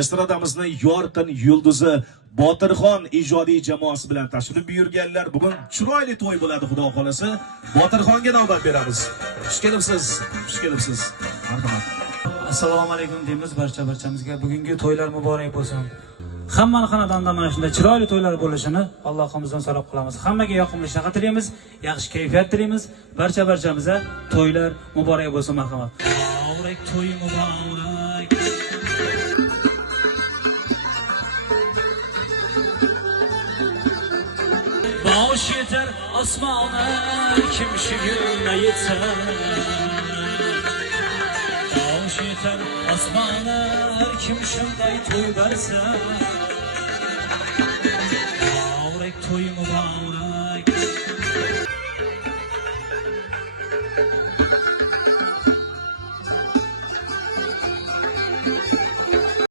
Estradamizning yorqin yulduzi Botirxon ijodiy jamoasi bilan tashrif buyurganlar. Bugun chiroyli to'y bo'ladi, xudo xolasa. Botirxonga navbat beramiz. Xush kelibsiz. Marhamat. Assalomu alaykum deymiz barchamizga. Bugungi to'ylar muborak bo'lsin. Hammani xonadonda mana shunday chiroyli to'ylar bo'lishini Allohimizdan so'rab qolamiz. Hammaga yoqimli shaqat tilaymiz, yaxshi kayfiyat tilaymiz. Barchamizga to'ylar muborak bo'lsin, marhamat. Muborak to'y muborak. Bosh yetar osmona, kim shugina yetsa. Bosh yetar osmona, kim shunday to'y bersa. Muborak to'y muborak.